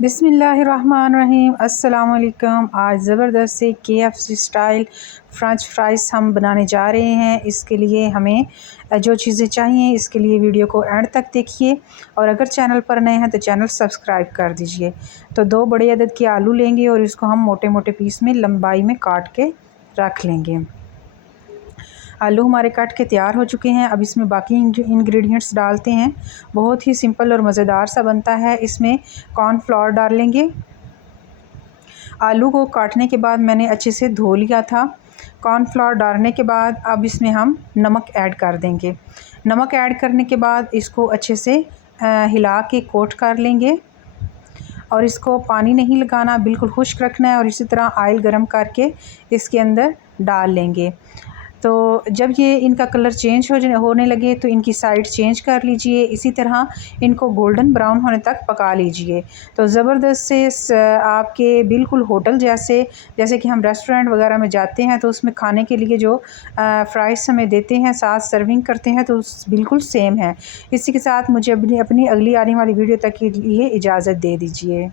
बिस्मिल्लाहिर्रहमानिर्रहीम। अस्सलाम वालेकुम। आज ज़बरदस्त से KFC स्टाइल फ़्रेंच फ्राइज़ हम बनाने जा रहे हैं। इसके लिए हमें जो चीज़ें चाहिए, इसके लिए वीडियो को एंड तक देखिए और अगर चैनल पर नए हैं तो चैनल सब्सक्राइब कर दीजिए। तो 2 बड़े अदद के आलू लेंगे और इसको हम मोटे मोटे पीस में लंबाई में काट के रख लेंगे। आलू हमारे काट के तैयार हो चुके हैं। अब इसमें बाकी इंग्रेडिएंट्स डालते हैं। बहुत ही सिंपल और मज़ेदार सा बनता है। इसमें कॉर्नफ्लोर डाल लेंगे। आलू को काटने के बाद मैंने अच्छे से धो लिया था। कॉर्नफ्लोर डालने के बाद अब इसमें हम नमक ऐड कर देंगे। नमक ऐड करने के बाद इसको अच्छे से हिला के कोट कर लेंगे और इसको पानी नहीं लगाना, बिल्कुल खुश्क रखना है। और इसी तरह ऑयल गरम करके इसके अंदर डाल लेंगे। तो जब ये इनका कलर चेंज होने लगे तो इनकी साइड चेंज कर लीजिए। इसी तरह इनको गोल्डन ब्राउन होने तक पका लीजिए। तो ज़बरदस्त से आपके बिल्कुल होटल जैसे कि हम रेस्टोरेंट वगैरह में जाते हैं तो उसमें खाने के लिए जो फ्राइज़ हमें देते हैं, साथ सर्विंग करते हैं, तो बिल्कुल सेम है। इसी के साथ मुझे अपनी अगली आने वाली वीडियो तक के लिए इजाज़त दे दीजिए।